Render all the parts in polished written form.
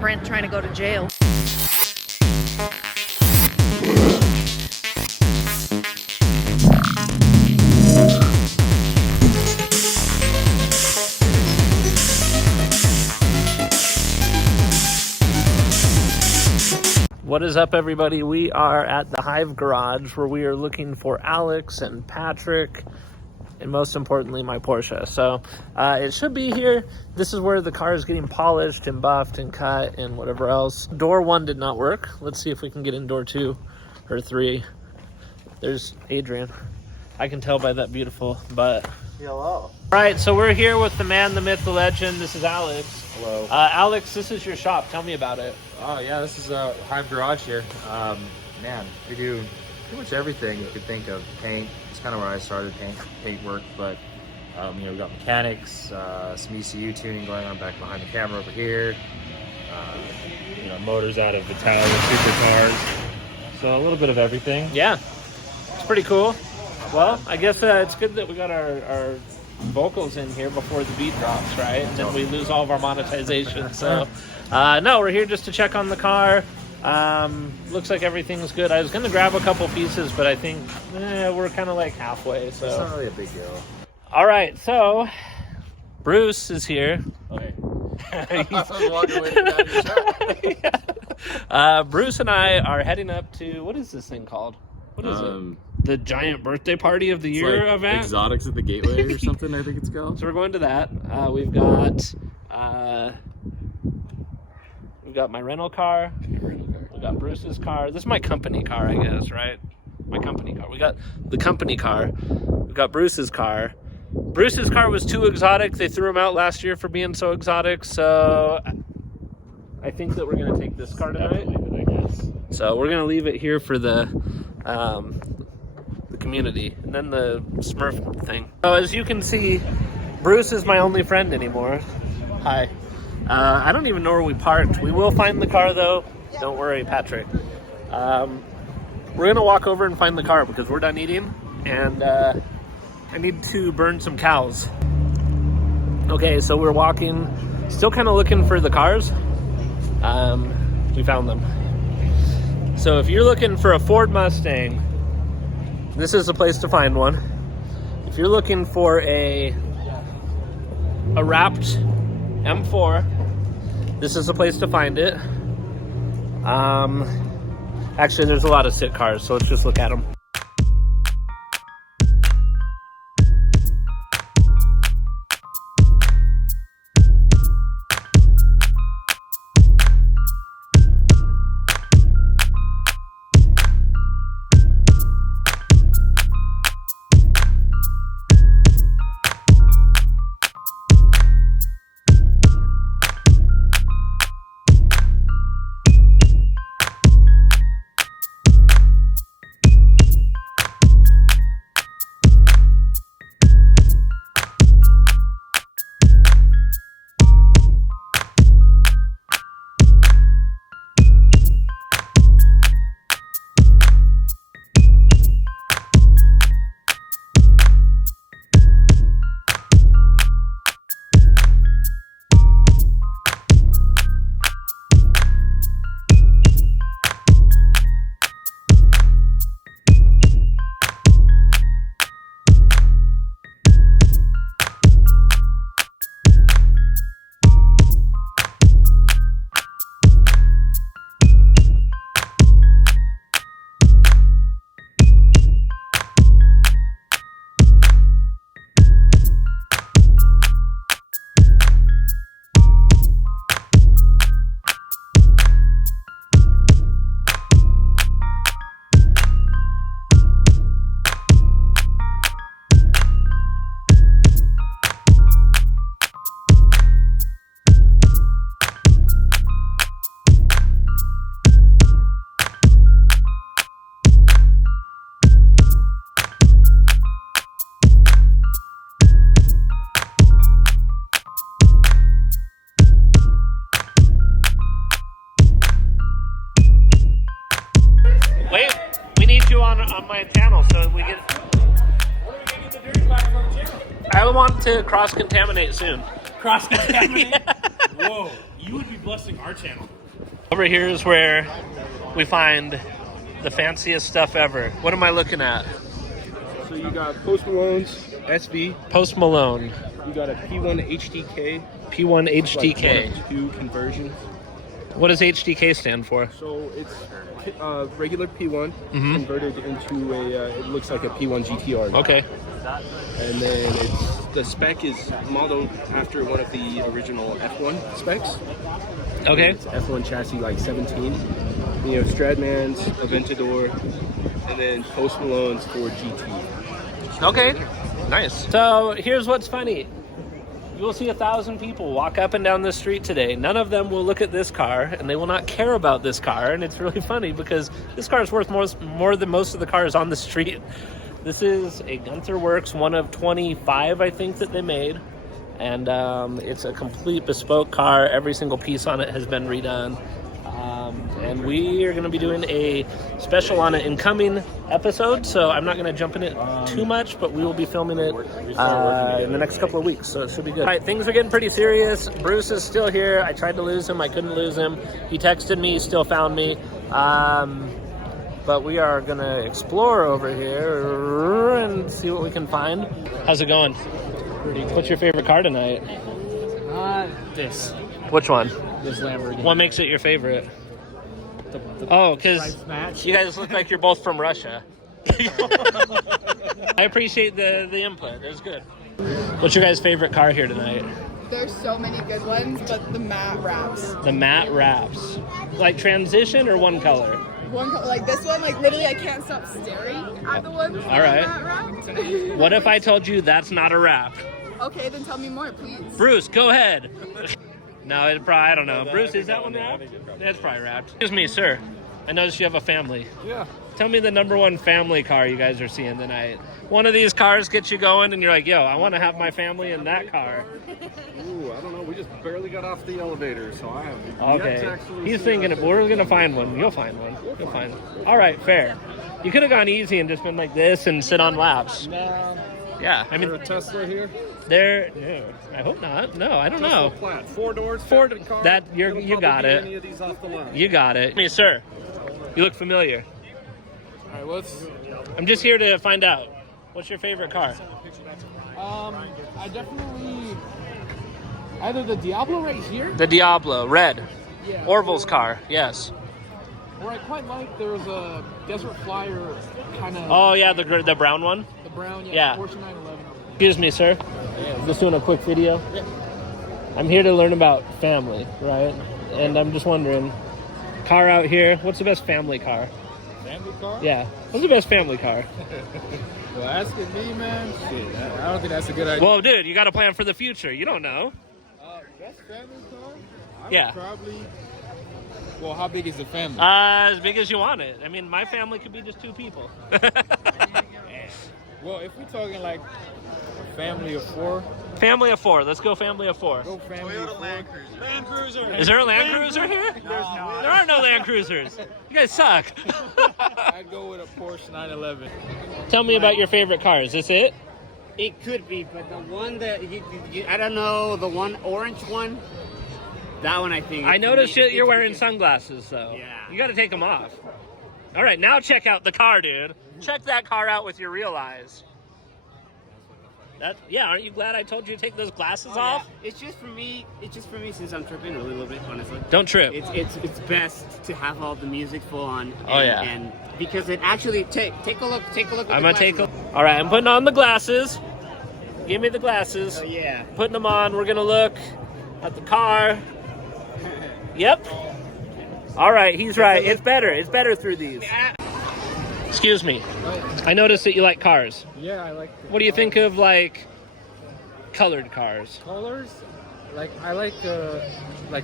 Brent trying to go to jail. What is up, everybody? We are at the Hive Garage where we are looking for Alex and Patrick, and most importantly, my Porsche. So it should be here. This is where the car is getting polished and buffed and cut and whatever else. Door 1 did not work. Let's see if we can get in door 2 or 3. There's Adrian. I can tell by that beautiful butt. Hello. All right, so we're here with the man, the myth, the legend. This is Alex. Hello. Alex, this is your shop. Tell me about it. Oh yeah, this is a Hive Garage here. Man, we do pretty much everything you could think of. Paint, it's kind of where I started, paint work, but you know, we got mechanics, some ECU tuning going on back behind the camera over here. You know, motors out of Italian supercars. So a little bit of everything. Yeah, it's pretty cool. Well, I guess it's good that we got our vocals in here before the beat drops, right? And then we lose all of our monetization. So, no, we're here just to check on the car. Looks like everything's good. I was going to grab a couple pieces, but I think we're kind of like halfway. So it's not really a big deal. All right, so Bruce is here. Okay. I was walking away from that. Yeah. Bruce and I are heading up to, what is this thing called? What is it? The giant birthday party of the year like event? Exotics at the Gateway or something, I think it's called. So we're going to that. We've got my rental car. We got Bruce's car. This is my company car, I guess, right? My company car. We got the company car. We got Bruce's car. Bruce's car was too exotic. They threw him out last year for being so exotic. So I think that we're going to take this car tonight. I guess. So we're going to leave it here for the community, and then the Smurf thing. So as you can see, Bruce is my only friend anymore. Hi. I don't even know where we parked. We will find the car though. Don't worry, Patrick. We're gonna walk over and find the car because we're done eating, and I need to burn some cows. Okay, so we're walking, still kind of looking for the cars. We found them. So if you're looking for a Ford Mustang, this is the place to find one. If you're looking for a wrapped M4, this is the place to find it. Actually, there's a lot of sit cars, so let's just look at them. my channel so we get. I want to cross-contaminate soon. Cross-contaminate? Yeah. Whoa. You would be blessing our channel. Over here is where we find the fanciest stuff ever. What am I looking at? So you got Post Malone's SV. Post Malone. You got a P1 HDK. P1 HDK. Like 2 conversion. What does HDK stand for? So it's regular P1 converted into a. It looks like a P1 GTR. Okay. And then the spec is modeled after one of the original F1 specs. Okay. It's F1 chassis like 17. You know, Stradman's, Aventador, and then Post Malone's for GT. Okay. Nice. So here's what's funny. You will see 1,000 people walk up and down the street today. None of them will look at this car, and they will not care about this car. And it's really funny because this car is worth more than most of the cars on the street. This is a Gunther Works, one of 25, I think, that they made. And it's a complete bespoke car. Every single piece on it has been redone. And we are going to be doing a special on it in coming episodes, so I'm not going to jump in it too much, but we will be filming it in the next couple of weeks, so it should be good. All right, things are getting pretty serious. Bruce is still here. I tried to lose him. I couldn't lose him. He texted me. He still found me. But we are going to explore over here and see what we can find. How's it going? What's your favorite car tonight? This. Which one? This Lamborghini. What makes it your favorite? Oh, because you guys look like you're both from Russia. I appreciate the input. It was good. What's your guys' favorite car here tonight? There's so many good ones, but the matte wraps. The matte wraps. Like transition or one color? Like this one, like literally I can't stop staring at the ones All right. matte wrapped. What if I told you that's not a wrap? Okay, then tell me more, please. Bruce, go ahead. No, it probably, I don't know. Bruce, is that one wrapped? That's probably wrapped. Excuse me, sir. I noticed you have a family. Yeah. Tell me the #1 family car you guys are seeing tonight. One of these cars gets you going and you're like, yo, I want to have my family in that car. Ooh, I don't know. We just barely got off the elevator, so I have. Okay. He's thinking we're going to find one. You'll find one. You'll find one. All right, fair. You could have gone easy and just been like this and sit on laps. No. Yeah, I mean, Is there a Tesla here? no, I hope not. No, I don't know. Flat. 4 doors. Ford, factory car. that you It'll got probably be it. Any of these off the line. You got it. Hey, sir, you look familiar. All right, I'm just here to find out. What's your favorite car? I definitely either the Diablo right here, The Diablo, red. yeah, Orville's car, yes. or I quite like there was a Desert Flyer kind of Oh, yeah, the brown one. the brown, yeah. Porsche 911. Excuse me, sir. Just doing a quick video. Yeah. I'm here to learn about family, right? And I'm just wondering, car out here, what's the best family car? Family car? Yeah, what's the best family car? Well, asking me, man, shit, I don't think that's a good idea. Well, dude, you got to plan for the future. You don't know. Best family car? I Yeah. would probably. Well, how big is the family? As big as you want it. I mean, my family could be just 2 people. Well, if we're talking like a family of 4, Family of 4. Let's go family of 4. go family of 4. Land Cruiser. Is there a Land Cruiser here? There are no Land Cruisers. You guys suck. I'd go with a Porsche 911. Tell me about your favorite car. Is this it? It could be, but the one that I don't know, the one orange one, that one I think. I noticed it's you're wearing good. sunglasses, though. Yeah. You got to take them off. All right, now check out the car, dude. Check that car out with your real eyes. Yeah, aren't you glad I told you to take those glasses Oh, off? yeah. It's just for me. It's just for me since I'm tripping a little bit, honestly. Don't trip. It's best to have all the music full on. And, Oh, yeah. And because it actually take a look. Take a look. With I'm the gonna take a. glasses All right, I'm putting on the glasses. Give me the glasses. on. Oh yeah. Putting them on. We're gonna look at the car. Yep. All right, he's right. It's better. It's better through these. Excuse me. I noticed that you like cars. Yeah, I like What do you think of like colored cars? colors. Like I like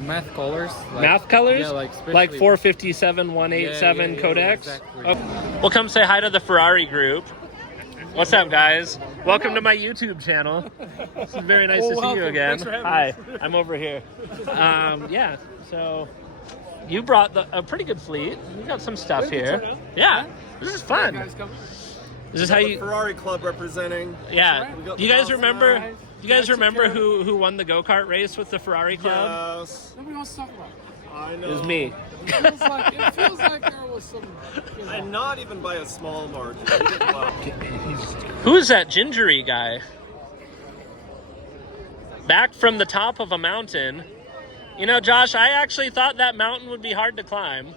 math colors. Like, Math colors? Yeah, like especially, Like 457, 187 yeah, Codex? exactly. Oh. Well, come say hi to the Ferrari group. What's up, guys? Welcome to my YouTube channel. It's very nice to see you again. Thanks for having Hi, us. I'm over here. Yeah, so you brought a pretty good fleet. You got some stuff here. Yeah, this is fun. This is how you. Ferrari Club representing. Yeah. We got Do you guys the remember? You guys remember who won the go-kart race with the Ferrari club? Yes. Nobody wants to talk about it. I know. It was me. It feels like there was some. And not even by a small margin. We did well. Who is that gingery guy? Back from the top of a mountain. You know, Josh, I actually thought that mountain would be hard to climb.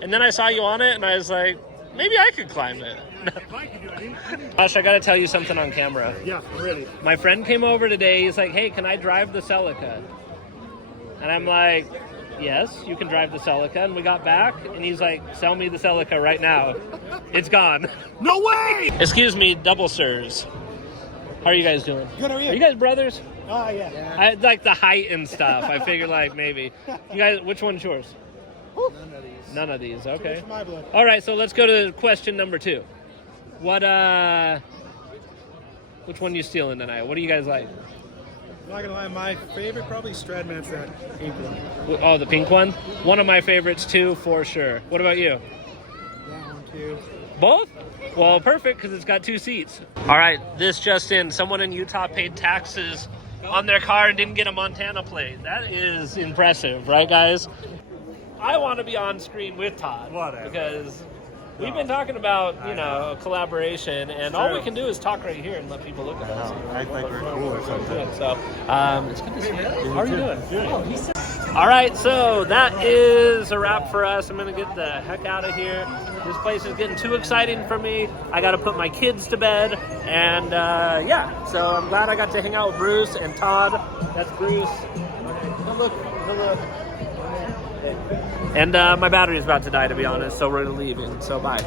And then I saw you on it, and I was like, maybe I could climb it. Josh, I gotta tell you something on camera. Yeah, I'm ready. My friend came over today. He's like, hey, can I drive the Celica? And I'm like, yes, you can drive the Celica. And we got back, and he's like, sell me the Celica right now. It's gone. No way! Excuse me, double sirs. How are you guys doing? Good, how are you? Are you guys brothers? Oh, yeah. I like the height and stuff. I figured like maybe. You guys, which one's yours? None of these. None of these. Okay. It's my blood. All right, so let's go to question number 2. Which one you stealing tonight? What do you guys like? I'm not gonna lie, my favorite probably Stradman's that pink one. Oh, the pink one? One of my favorites too, for sure. What about you? That one too. Both? Well, perfect, because it's got 2 seats. All right, this just in. Someone in Utah paid taxes on their car and didn't get a Montana plate. That is impressive, right, guys? I want to be on screen with Todd. Whatever. Because we've been talking about, you know, collaboration, and all we can do is talk right here and let people look at us. I think we're cool or something. So, it's good to see you. How are you doing? Good. All right, so that is a wrap for us. I'm going to get the heck out of here. This place is getting too exciting for me. I got to put my kids to bed. And, yeah, so I'm glad I got to hang out with Bruce and Todd. That's Bruce. Good look. Good look. And my battery's about to die, to be honest, so we're leaving. So, bye.